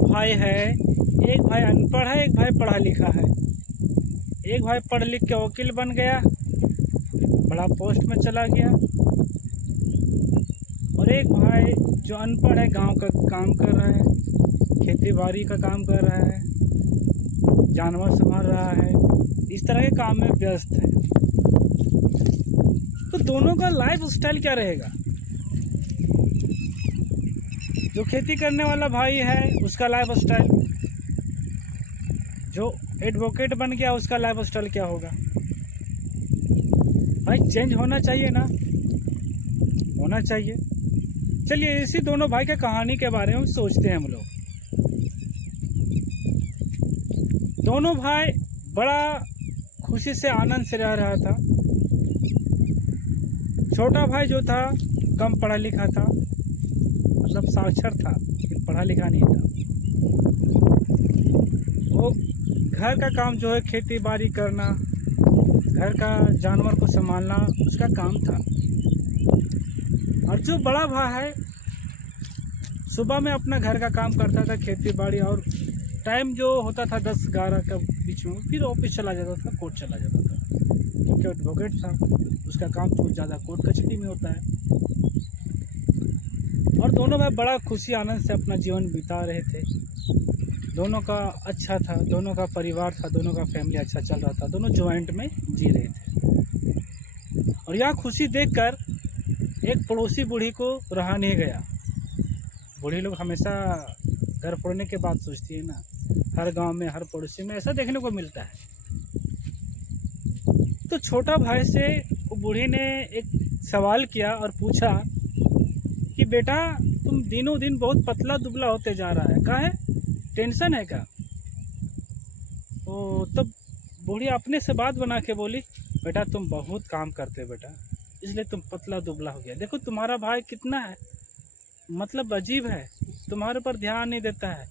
भाई है, एक भाई अनपढ़ है, एक भाई पढ़ा लिखा है। एक भाई पढ़ लिख के वकील बन गया, बड़ा पोस्ट में चला गया, और एक भाई जो अनपढ़ है गांव का काम कर रहा है, खेती बाड़ी का काम कर रहा है, जानवर संभाल रहा है, इस तरह के काम में व्यस्त है। तो दोनों का लाइफ स्टाइल क्या रहेगा? जो खेती करने वाला भाई है उसका लाइफ स्टाइल, जो एडवोकेट बन गया उसका लाइफ स्टाइल क्या होगा? भाई चेंज होना चाहिए ना, होना चाहिए। चलिए इसी दोनों भाई के कहानी के बारे में सोचते हैं हम लोग। दोनों भाई बड़ा खुशी से आनंद से रह रहा था। छोटा भाई जो था कम पढ़ा लिखा था, मतलब साक्षर था लेकिन पढ़ा लिखा नहीं था। वो घर का काम जो है खेती बाड़ी करना, घर का जानवर को संभालना उसका काम था। और जो बड़ा भाई है सुबह में अपना घर का काम करता था, खेती बाड़ी, और टाइम जो होता था 10-11 का बीच में फिर ऑफिस चला जाता था, कोर्ट चला जाता था, क्योंकि एडवोकेट था, उसका काम तो ज़्यादा कोर्ट कचहरी में होता है। और दोनों भाई बड़ा खुशी आनंद से अपना जीवन बिता रहे थे। दोनों का अच्छा था, दोनों का परिवार था, दोनों का फैमिली अच्छा चल रहा था, दोनों ज्वाइंट में जी रहे थे। और यह खुशी देखकर एक पड़ोसी बूढ़ी को रहा नहीं गया। बूढ़ी लोग हमेशा घर फोड़ने के बाद सोचती है ना, हर गांव में हर पड़ोसी में ऐसा देखने को मिलता है। तो छोटा भाई से वो बूढ़ी ने एक सवाल किया और पूछा कि बेटा तुम दिनों दिन बहुत पतला दुबला होते जा रहा है, काहे? टेंशन है क्या? ओ तब बूढ़ी अपने से बात बना के बोली, बेटा तुम बहुत काम करते हो बेटा, इसलिए तुम पतला दुबला हो गया। देखो तुम्हारा भाई कितना है, मतलब अजीब है, तुम्हारे पर ध्यान नहीं देता है।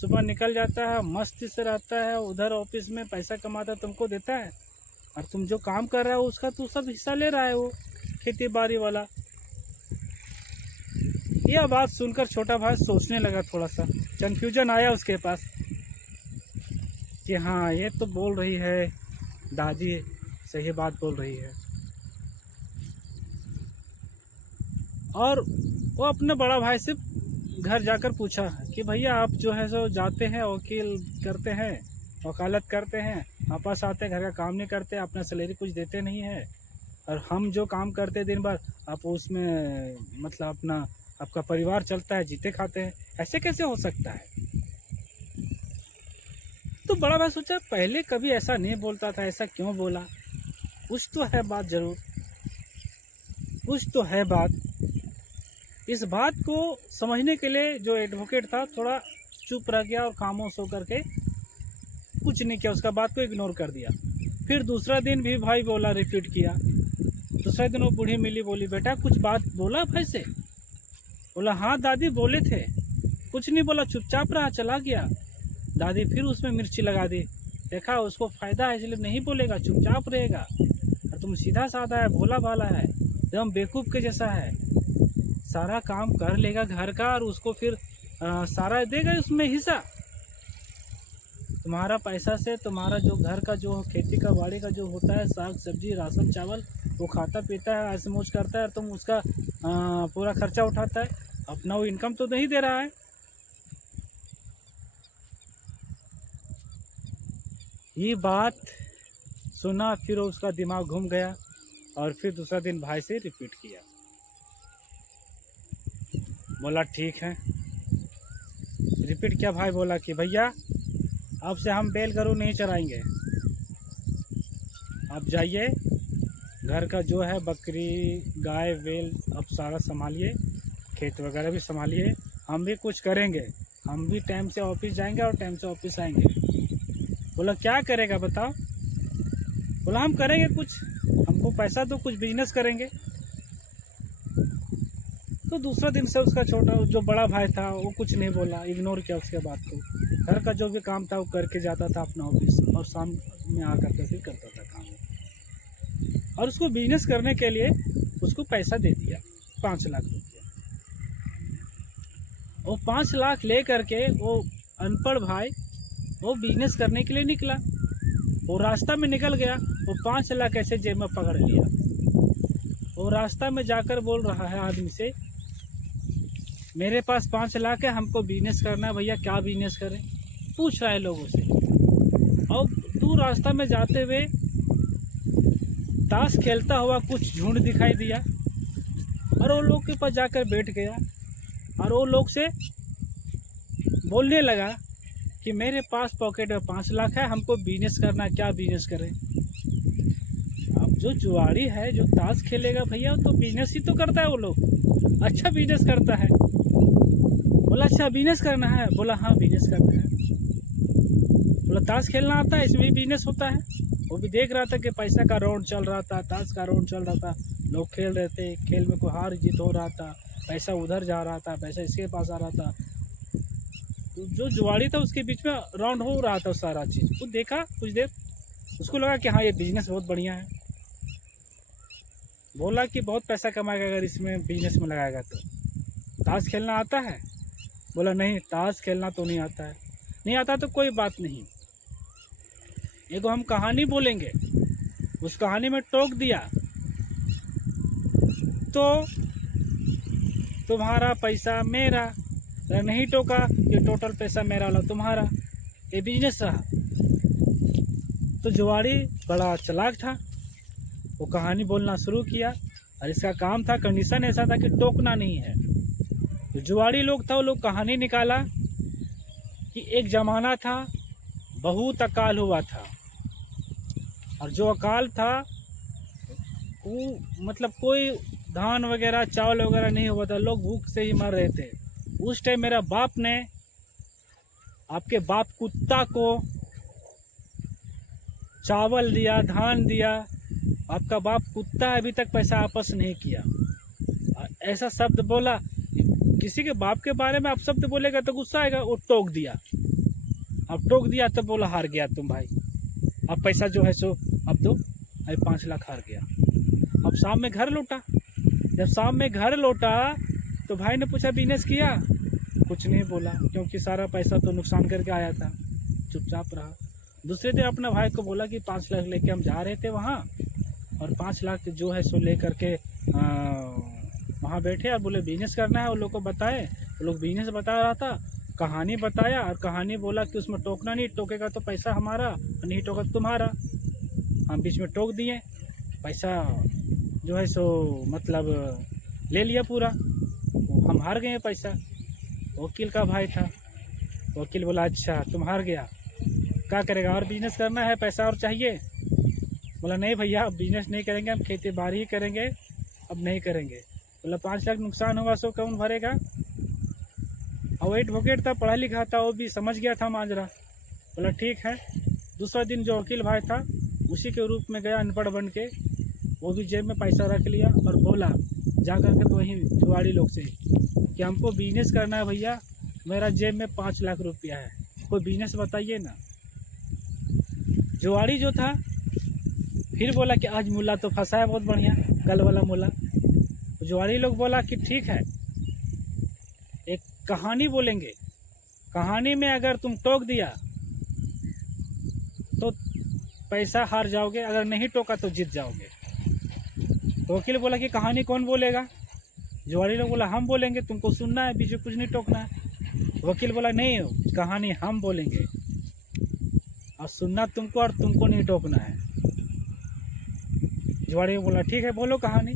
सुबह निकल जाता है, मस्ती से रहता है, उधर ऑफिस में पैसा कमाता तुमको देता है, और तुम जो काम कर रहा हो उसका तू सब हिस्सा ले रहा है, वो खेती बाड़ी वाला। यह बात सुनकर छोटा भाई सोचने लगा, थोड़ा सा कन्फ्यूजन आया उसके पास कि हाँ ये तो बोल रही है दादी, सही बात बोल रही है। और वो अपने बड़ा भाई से घर जाकर पूछा कि भैया आप जो है सो जाते हैं वकील करते हैं, वकालत करते हैं, वापस आते घर का काम नहीं करते, अपना सैलरी कुछ देते नहीं है, और हम जो काम करते दिन भर आप उसमें मतलब अपना आपका परिवार चलता है, जीते खाते हैं, ऐसे कैसे हो सकता है? तो बड़ा भाई सोचा पहले कभी ऐसा नहीं बोलता था, ऐसा क्यों बोला? कुछ तो है बात, जरूर कुछ तो है बात। इस बात को समझने के लिए जो एडवोकेट था थोड़ा चुप रह गया और खामोश होकर के कुछ नहीं किया, उसका बात को इग्नोर कर दिया। फिर दूसरा दिन भी भाई बोला, रिपीट किया। दूसरे दिन वो बूढ़ी मिली, बोली बेटा कुछ बात बोला भाई से? बोला हाँ दादी बोले थे। कुछ नहीं बोला, चुपचाप रहा, चला गया। दादी फिर उसमें मिर्ची लगा दी, देखा उसको फायदा है इसलिए नहीं बोलेगा, चुपचाप रहेगा, और तुम सीधा साधा है, भोला भाला है, एकदम बेवकूफ़ के जैसा है, सारा काम कर लेगा घर का और उसको फिर सारा देगा उसमें हिस्सा। तुम्हारा पैसा से तुम्हारा जो घर का जो खेती का बाड़ी का जो होता है, साग सब्जी राशन चावल, वो खाता पीता है, ऐसे मौज करता है, और तुम उसका पूरा खर्चा उठाता है, अपना वो इनकम तो नहीं दे रहा है। ये बात सुना फिर उसका दिमाग घूम गया, और फिर दूसरा दिन भाई से रिपीट किया। बोला ठीक है, रिपीट किया। भाई बोला कि भैया अब से हम बैल गरू नहीं चराएंगे, आप जाइए घर का जो है बकरी गाय बैल अब सारा संभालिए, खेत वगैरह भी संभालिए, हम भी कुछ करेंगे, हम भी टाइम से ऑफिस जाएंगे और टाइम से ऑफिस आएंगे। बोला क्या करेगा बताओ? बोला हम करेंगे कुछ, हमको पैसा दो, कुछ बिजनेस करेंगे। तो दूसरा दिन से उसका छोटा जो बड़ा भाई था वो कुछ नहीं बोला, इग्नोर किया उसके बात को। घर का जो भी काम था वो करके जाता था अपना ऑफिस, और शाम में आकर के फिर करता था काम। और उसको बिजनेस करने के लिए उसको पैसा दे दिया 5 लाख रुपया। वो 5 लाख ले करके वो अनपढ़ भाई वो बिजनेस करने के लिए निकला, वो रास्ता में निकल गया, वो 5 लाख ऐसे जेब में पकड़ लिया। वो रास्ता में जाकर बोल रहा है आदमी से, मेरे पास 5 लाख है, हमको बिजनेस करना है भैया, क्या बिजनेस करें, पूछ रहा है लोगों से। और दूर रास्ता में जाते हुए ताश खेलता हुआ कुछ झुंड दिखाई दिया और वो लोग के पास जाकर बैठ गया और वो लोग से बोलने लगा कि मेरे पास पॉकेट में 5 लाख है, हमको बिजनेस करना, क्या बिजनेस करें। अब जो जुआरी है, जो ताश खेलेगा भैया, तो बिजनेस ही तो करता है, वो लोग अच्छा बिजनेस करता है। बोला अच्छा बिजनेस करना है, बोला हाँ बिजनेस करना है। बोला ताश खेलना आता है, इसमें भी बिजनेस होता है। वो भी देख रहा था कि पैसा का राउंड चल रहा था, ताश का राउंड चल रहा था, लोग खेल रहे थे, खेल में कोई हार जीत हो रहा था, पैसा उधर जा रहा था, पैसा इसके पास आ रहा था। तो जो जुआड़ी था उसके बीच में राउंड हो रहा था सारा चीज़। वो देखा कुछ देर, उसको लगा कि हाँ ये बिजनेस बहुत बढ़िया है। बोला कि बहुत पैसा कमाएगा अगर इसमें बिजनेस में लगाएगा तो। ताश खेलना आता है? बोला नहीं, ताश खेलना तो नहीं आता है। नहीं आता तो कोई बात नहीं, एगो हम कहानी बोलेंगे, उस कहानी में टोक दिया तो तुम्हारा पैसा मेरा, अगर नहीं टोका ये टोटल पैसा मेरा वाला तुम्हारा, ये बिजनेस रहा। तो जुआड़ी बड़ा चालाक था, वो कहानी बोलना शुरू किया और इसका काम था, कंडीशन ऐसा था कि टोकना नहीं है। तो जुआड़ी लोग था, वो लोग कहानी निकाला कि एक ज़माना था, बहुत अकाल हुआ था, और जो अकाल था वो मतलब कोई धान वगैरह चावल वगैरह नहीं हुआ था, लोग भूख से ही मर रहे थे। उस टाइम मेरा बाप ने आपके बाप कुत्ता को चावल दिया, धान दिया, आपका बाप कुत्ता अभी तक पैसा वापस नहीं किया। ऐसा शब्द बोला, किसी के बाप के बारे में आप शब्द बोलेगा तो गुस्सा आएगा, वो टोक दिया। अब टोक दिया तो बोला हार गया तुम भाई, अब पैसा जो है सो अब दो, अभी 5 लाख हार गया। अब शाम में घर लौटा, जब शाम में घर लौटा तो भाई ने पूछा बिजनेस किया? कुछ नहीं बोला, क्योंकि सारा पैसा तो नुकसान करके आया था, चुपचाप रहा। दूसरे दिन अपने भाई को बोला कि 5 लाख लेके हम जा रहे थे वहाँ, और 5 लाख जो है सो ले करके वहाँ बैठे और बोले बिजनेस करना है। वो लोग को बताए, वो लोग बिजनेस बता रहा था, कहानी बताया और कहानी बोला कि उसमें टोकना नहीं, टोकेगा तो पैसा हमारा और नहीं टोका तो तुम्हारा। हम बीच में टोक दिए, पैसा जो है सो मतलब ले लिया पूरा, हम हार गए पैसा। वकील का भाई था, वकील बोला अच्छा तुम हार गया, क्या करेगा, और बिजनेस करना है, पैसा और चाहिए? बोला नहीं भैया अब बिजनेस नहीं करेंगे, हम खेती बाड़ी ही करेंगे, अब नहीं करेंगे। बोला 5 लाख नुकसान होगा सो कौन भरेगा? और एडवोकेट था, पढ़ा लिखा था, वो भी समझ गया था माजरा। बोला ठीक है। दूसरा दिन जो वकील भाई था उसी के रूप में गया अनपढ़ बन के, वो भी जेब में पैसा रख लिया और बोला जा करके तो वहीं जुआड़ी लोग से कि हमको बिजनेस करना है भैया, मेरा जेब में 5 लाख रुपया है, कोई बिजनेस बताइए ना। जुआड़ी जो था फिर बोला कि आज मुल्ला तो फंसा है बहुत बढ़िया, कल वाला मुल्ला। जुआड़ी लोग बोला कि ठीक है, एक कहानी बोलेंगे, कहानी में अगर तुम टोक दिया तो पैसा हार जाओगे, अगर नहीं टोका तो जीत जाओगे। तो वकील बोला कि कहानी कौन बोलेगा? जुआड़ी लोग बोला हम बोलेंगे, तुमको सुनना है, बीच में कुछ नहीं टोकना है। वकील बोला नहीं, कहानी हम बोलेंगे और सुनना तुमको और तुमको नहीं टोकना है। जुआड़ी बोला ठीक है बोलो कहानी।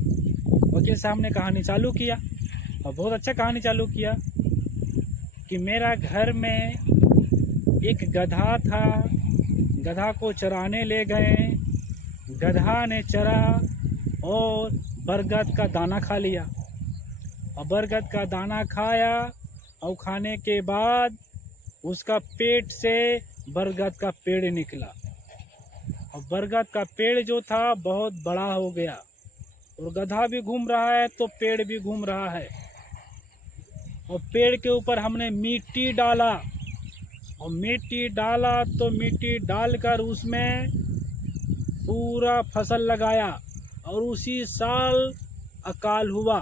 वकील साहब ने कहानी चालू किया और बहुत अच्छा कहानी चालू किया कि मेरा घर में एक गधा था, गधा को चराने ले गए, गधा ने चरा और बरगद का दाना खा लिया, और बरगद का दाना खाया और खाने के बाद उसका पेट से बरगद का पेड़ निकला, और बरगद का पेड़ जो था बहुत बड़ा हो गया, और गधा भी घूम रहा है तो पेड़ भी घूम रहा है, और पेड़ के ऊपर हमने मिट्टी डाला, और मिट्टी डाला तो मिट्टी डालकर उसमें पूरा फसल लगाया, और उसी साल अकाल हुआ।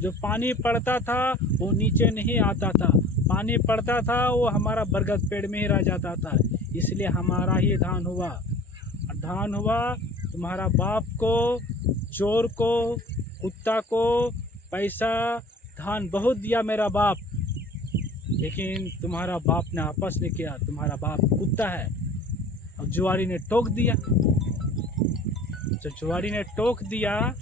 जो पानी पड़ता था वो नीचे नहीं आता था, पानी पड़ता था वो हमारा बरगद पेड़ में ही रह जाता था, इसलिए हमारा ही धान हुआ। धान हुआ तुम्हारा बाप को, चोर को, कुत्ता को पैसा धान बहुत दिया मेरा बाप, लेकिन तुम्हारा बाप ने आपस नहीं किया। तुम्हारा बाप कुत्ता है। और जुआरी ने टोक दिया, तो जुआरी ने टोक दिया,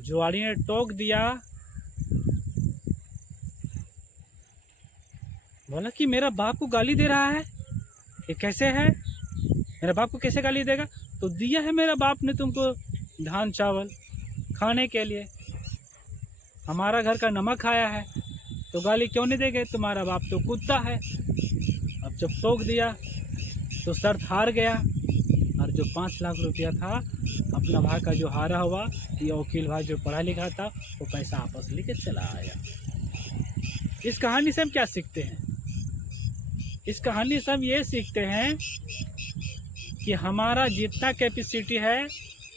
जुआरी ने टोक दिया, बोला कि मेरा बाप को गाली दे रहा है, ये कैसे है, मेरा बाप को कैसे गाली देगा। तो दिया है मेरा बाप ने तुमको धान चावल खाने के लिए, हमारा घर का नमक खाया है, तो गाली क्यों नहीं देंगे, तुम्हारा बाप तो कुत्ता है। अब जब टोक दिया तो शर्त हार गया, और जो 5 लाख रुपया था अपना भाई का जो हारा हुआ, ये वकील भाई जो पढ़ा लिखा था वो पैसा आपस लेके चला आया। इस कहानी से हम क्या सीखते हैं? इस कहानी से हम ये सीखते हैं कि हमारा जितना कैपेसिटी है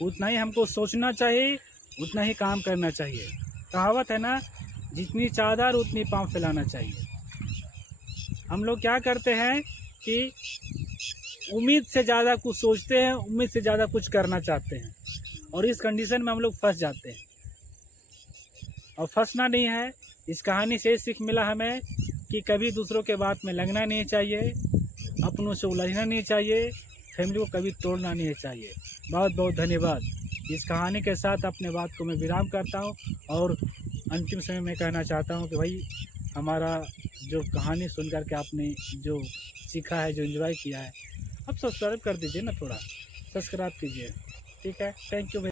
उतना ही हमको सोचना चाहिए, उतना ही काम करना चाहिए। कहावत है ना, जितनी चादर उतनी पाँव फैलाना चाहिए। हम लोग क्या करते हैं कि उम्मीद से ज़्यादा कुछ सोचते हैं, उम्मीद से ज़्यादा कुछ करना चाहते हैं, और इस कंडीशन में हम लोग फंस जाते हैं। और फंसना नहीं है। इस कहानी से सीख मिला हमें कि कभी दूसरों के बात में लगना नहीं चाहिए, अपनों से उलझना नहीं चाहिए, फैमिली को कभी तोड़ना नहीं चाहिए। बहुत बहुत धन्यवाद। इस कहानी के साथ अपने बात को मैं विराम करता हूँ, और अंतिम समय में कहना चाहता हूँ कि भाई हमारा जो कहानी सुन कर के आपने जो सीखा है, जो एंजॉय किया है, अब सब्सक्राइब कर दीजिए ना, थोड़ा सब्सक्राइब कीजिए, ठीक है। Thank you.